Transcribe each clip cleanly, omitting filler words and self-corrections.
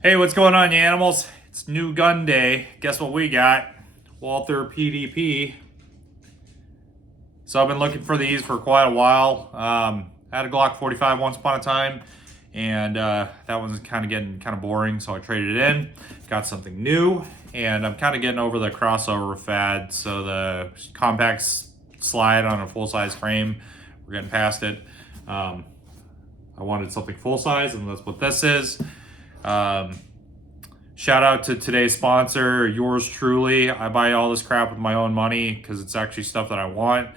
Hey, what's going on, you animals? It's new gun day. Guess what we got? Walther PDP. So I've been looking for these for quite a while. I had a Glock 45 once upon a time, and that one's kind of getting kind of boring, so I traded it in. Got something new, and I'm kind of getting over the crossover fad. So the compact slide on a full-size frame, we're getting past it. I wanted something full-size, and that's what this is. Shout out to today's sponsor, yours truly. I buy all this crap with my own money because it's actually stuff that I want.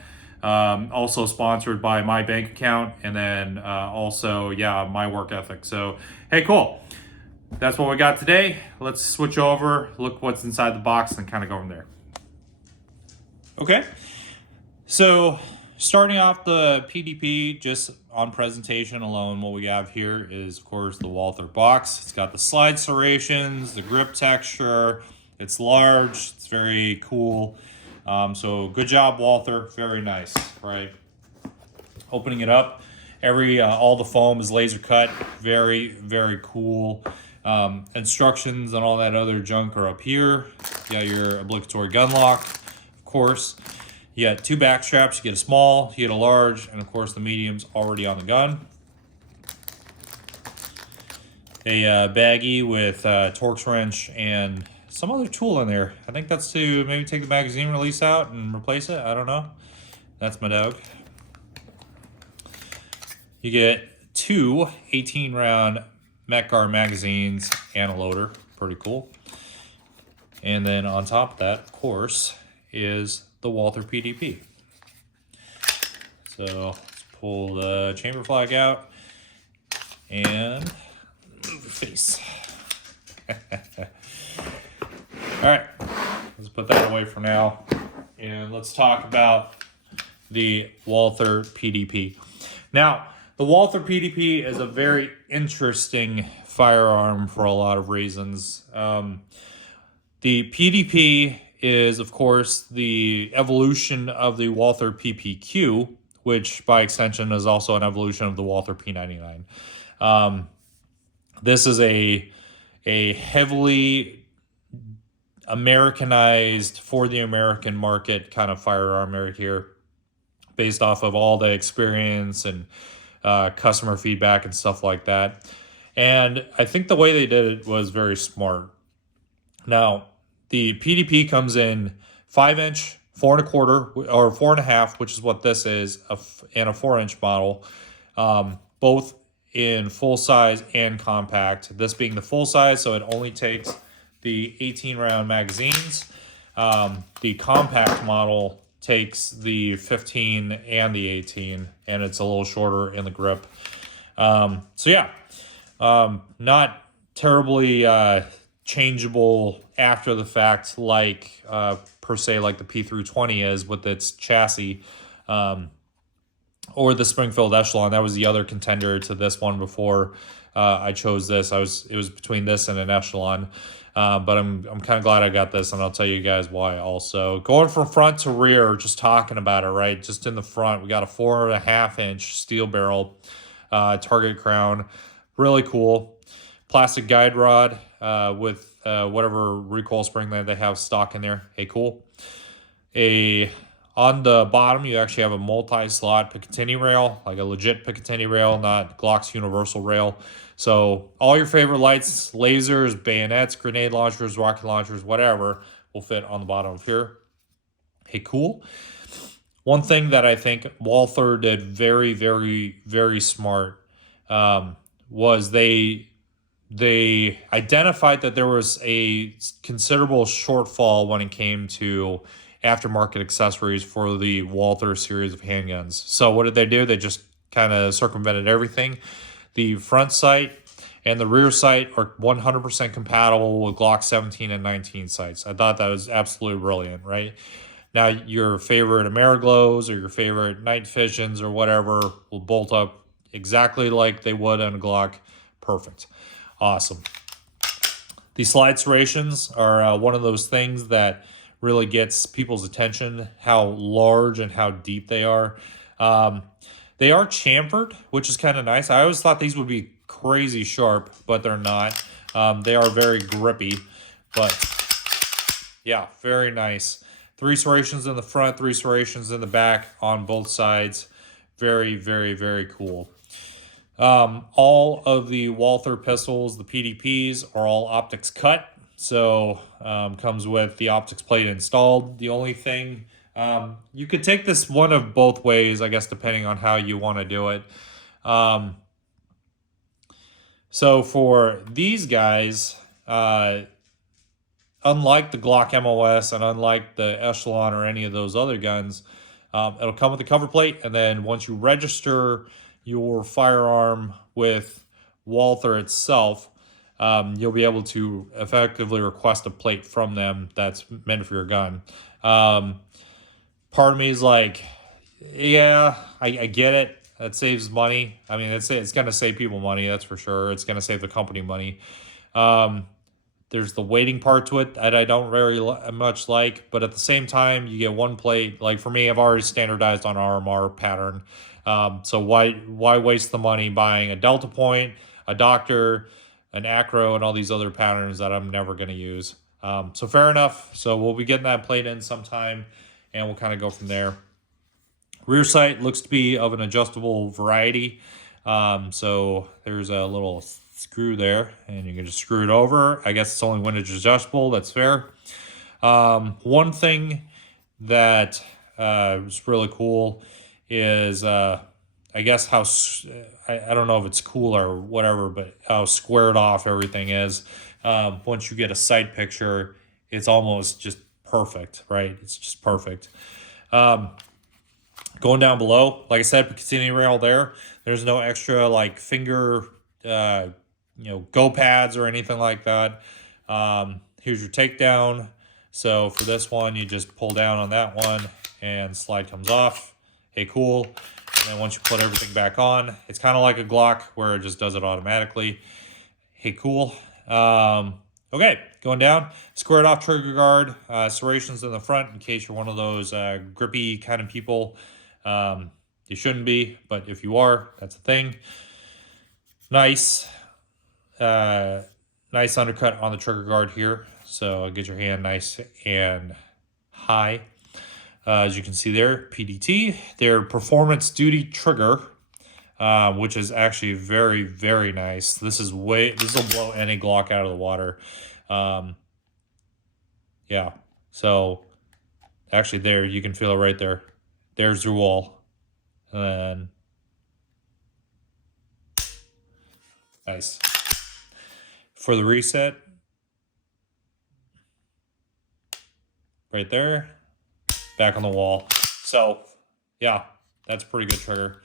Also sponsored by my bank account, and then also, yeah, my work ethic. So, hey, cool. That's what we got today. Let's switch over, look what's inside the box, and kind of go from there. Okay. So, starting off the PDP, just on presentation alone, what we have here is, of course, the Walther box. It's got the slide serrations, the grip texture. It's large. It's very cool. So good job, Walther. Very nice, right? Opening it up, all the foam is laser cut. Very, very cool. Instructions and all that other junk are up here. You got your obligatory gun lock, of course. You got two back straps. You get a small, you get a large, and of course the medium's already on the gun. A baggie with a Torx wrench and some other tool in there. I think that's to maybe take the magazine release out and replace it. I don't know. That's my dog. You get two 18-round Metgar magazines and a loader. Pretty cool. And then on top of that, of course, is the Walther PDP. So let's pull the chamber flag out and move your face. All right, let's put that away for now, and let's talk about the Walther PDP. Now, the Walther PDP is a very interesting firearm for a lot of reasons. The PDP is, of course, the evolution of the Walther PPQ, which by extension is also an evolution of the Walther P99. This is a heavily Americanized for the American market kind of firearm right here, based off of all the experience and customer feedback and stuff like that. And I think the way they did it was very smart. Now, the PDP comes in 5-inch, 4.25, or 4.5, which is what this is, and a 4-inch model, both in full size and compact. This being the full size, so it only takes the 18-round magazines. The compact model takes the 15 and the 18, and it's a little shorter in the grip. So yeah, not terribly changeable after the fact, like per se, like the P320 is with its chassis, or the Springfield Echelon. That was the other contender to this one before I chose this. It was between this and an Echelon, but I'm kind of glad I got this, and I'll tell you guys why. Also, going from front to rear, just talking about it, right? Just in the front, we got a 4.5-inch steel barrel, target crown, really cool. Plastic guide rod with whatever recoil spring that they have stock in there. Hey, cool. On the bottom, you actually have a multi-slot Picatinny rail, like a legit Picatinny rail, not Glock's universal rail. So all your favorite lights, lasers, bayonets, grenade launchers, rocket launchers, whatever, will fit on the bottom of here. Hey, cool. One thing that I think Walther did very, very, very smart was they identified that there was a considerable shortfall when it came to aftermarket accessories for the Walther series of handguns. So what did they do? They just kind of circumvented everything. The front sight and the rear sight are 100% compatible with Glock 17 and 19 sights. I thought that was absolutely brilliant, right? Now, your favorite Ameriglows or your favorite night visions or whatever will bolt up exactly like they would on a Glock. Perfect. Awesome. The slide serrations are one of those things that really gets people's attention, how large and how deep they are. They are chamfered, which is kind of nice. I always thought these would be crazy sharp, but they're not. They are very grippy, but yeah, very nice. 3 serrations in the front, 3 serrations in the back on both sides. Very, very, very cool. All of the Walther pistols, the PDPs, are all optics cut. So comes with the optics plate installed. The only thing, you could take this one of both ways, I guess, depending on how you want to do it. So for these guys, unlike the Glock MOS and unlike the Echelon or any of those other guns, it'll come with a cover plate, and then once you register your firearm with Walther itself, you'll be able to effectively request a plate from them that's meant for your gun. Part of me is like, yeah, I get it. That saves money. I mean, it's going to save people money, that's for sure. It's going to save the company money. There's the waiting part to it that I don't very much like, but at the same time, you get one plate. Like for me, I've already standardized on RMR pattern. So why waste the money buying a Delta Point, a Doctor, an Acro, and all these other patterns that I'm never going to use? So fair enough. So we'll be getting that plate in sometime, and we'll kind of go from there. Rear sight looks to be of an adjustable variety. So there's a little screw there, and you can just screw it over. I guess it's only windage adjustable. That's fair. One thing that was really cool is I guess how I don't know if it's cool or whatever, but how squared off everything is. Once you get a sight picture, it's almost just perfect, right? It's just perfect. Going down below, like I said, Picatinny rail there. There's no extra like finger, go pads or anything like that. Here's your takedown. So for this one, you just pull down on that one and slide comes off. Hey, cool. And then once you put everything back on, it's kind of like a Glock where it just does it automatically. Hey, cool. Okay, going down, squared off trigger guard, serrations in the front in case you're one of those grippy kind of people. You shouldn't be, but if you are, that's a thing. Nice undercut on the trigger guard here, so get your hand nice and high. As you can see there, PDT, their performance duty trigger, which is actually very, very nice. This will blow any Glock out of the water. Yeah, so actually there, you can feel it right there. There's your wall. And nice. For the reset, right there, back on the wall. So yeah, that's a pretty good trigger.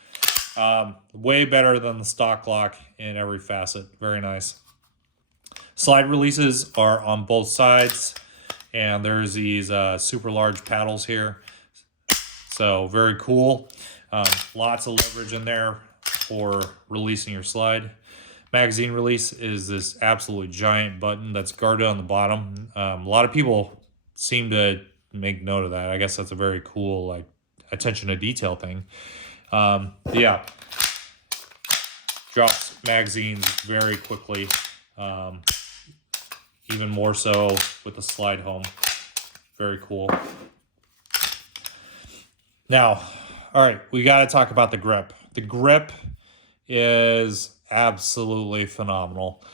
Way better than the stock Glock in every facet. Very nice. Slide releases are on both sides, and there's these super large paddles here. So very cool. Lots of leverage in there for releasing your slide. Magazine release is this absolutely giant button that's guarded on the bottom. A lot of people seem to make note of that. I guess that's a very cool, like, attention to detail thing. Yeah, drops magazines very quickly. Even more so with the slide home. Very cool. Now, all right, we got to talk about the grip. The grip is absolutely phenomenal.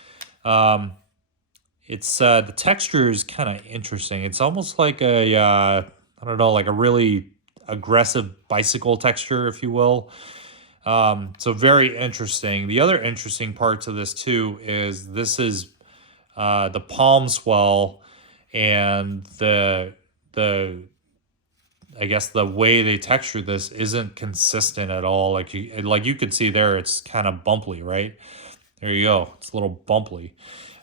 It's the texture is kind of interesting. It's almost like a I don't know, like a really aggressive bicycle texture, if you will. So very interesting. The other interesting part to this too is this is the palm swell and the I guess the way they texture this isn't consistent at all. Like you could see there, it's kind of bumpy, right? There you go. It's a little bumpy.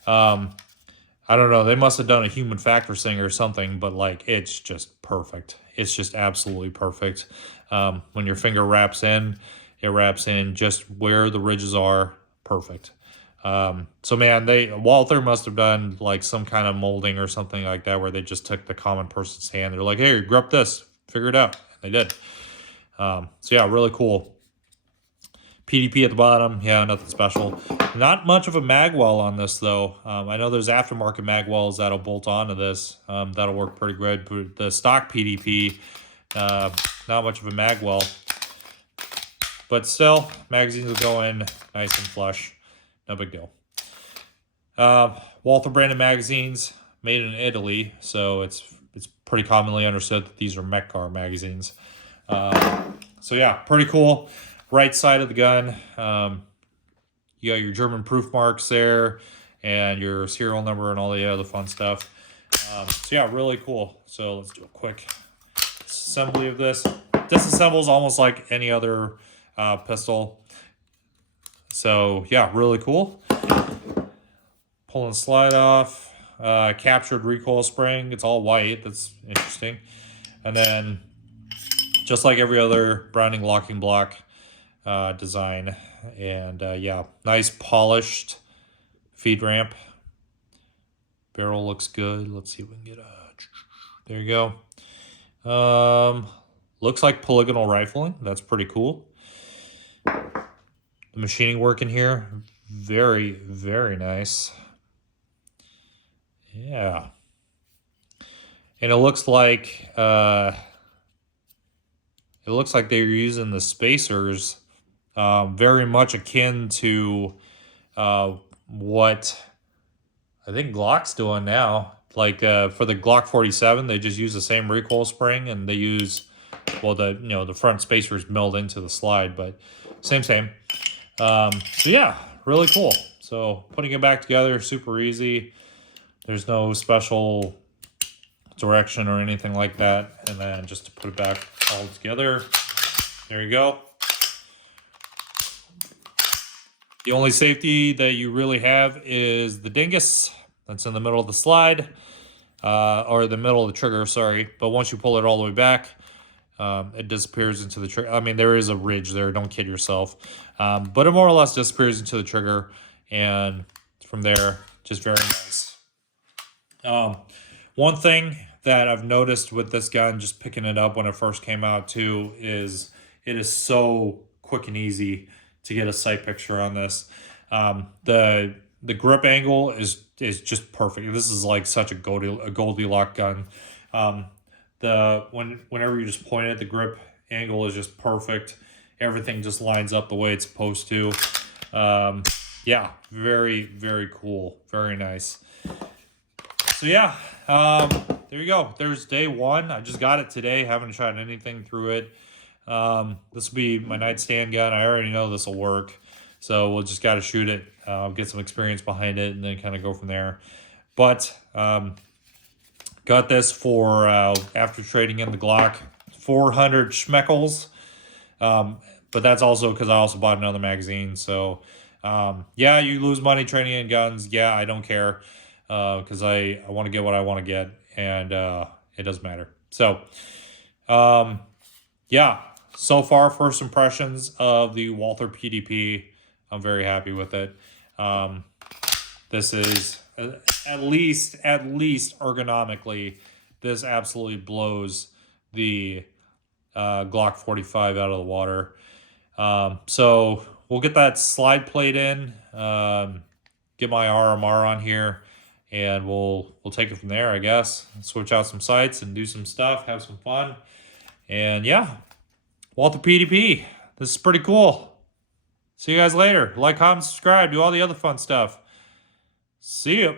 I don't know. They must have done a human factor thing or something, but like it's just perfect. It's just absolutely perfect. When your finger wraps in, it wraps in just where the ridges are. Perfect. So man, Walther must have done like some kind of molding or something like that where they just took the common person's hand. They're like, hey, grip this, figure it out. And they did. So yeah, really cool. PDP at the bottom. Yeah, nothing special. Not much of a mag well on this, though. I know there's aftermarket mag wells that'll bolt onto this. That'll work pretty good. But the stock PDP, not much of a mag well. But still, magazines will go in nice and flush. No big deal. Walther branded magazines, made in Italy, so it's pretty commonly understood that these are mech car magazines. So yeah, pretty cool. Right side of the gun, you got your German proof marks there, and your serial number and all the other fun stuff. So yeah, really cool. So let's do a quick assembly of this. Disassembles almost like any other pistol. So yeah, really cool. Pulling the slide off. Captured recoil spring. It's all white. That's interesting. And then, just like every other Browning locking block design. And yeah, nice polished feed ramp. Barrel looks good. Let's see if we can get a... There you go. Looks like polygonal rifling. That's pretty cool. The machining work in here, very, very nice. Yeah. And it looks like they're using the spacers very much akin to what I think Glock's doing now. Like for the Glock 47, they just use the same recoil spring, and they use, well, the front spacers milled into the slide, but same. So yeah, really cool. So putting it back together, super easy. There's no special direction or anything like that. And then just to put it back all together, there you go. The only safety that you really have is the dingus that's in the middle of the slide, or the middle of the trigger, sorry. But once you pull it all the way back, it disappears into the trigger. I mean, there is a ridge there, don't kid yourself. But it more or less disappears into the trigger, and from there, just very nice. One thing that I've noticed with this gun, just picking it up when it first came out too, is it is so quick and easy to get a sight picture on this. The grip angle is just perfect. This is like such a Goldilocks gun. Whenever you just point it, the grip angle is just perfect. Everything just lines up the way it's supposed to. Yeah, very, very cool. Very nice. So yeah, there you go. There's day one. I just got it today. Haven't tried anything through it. This will be my nightstand gun. I already know this will work. So we'll just got to shoot it, get some experience behind it, and then kind of go from there. But got this for, after trading in the Glock, 400 schmeckles. But that's also because I also bought another magazine. So yeah, you lose money trading in guns. Yeah, I don't care. Because I want to get what I want to get, and it doesn't matter. So, yeah, so far, first impressions of the Walther PDP, I'm very happy with it. This is, at least ergonomically, this absolutely blows the Glock 45 out of the water. So, we'll get that slide plate in, get my RMR on here, and we'll take it from there, I guess. Switch out some sights and do some stuff, have some fun. And yeah, Walther PDP. This is pretty cool. See you guys later. Like, comment, subscribe, do all the other fun stuff. See you.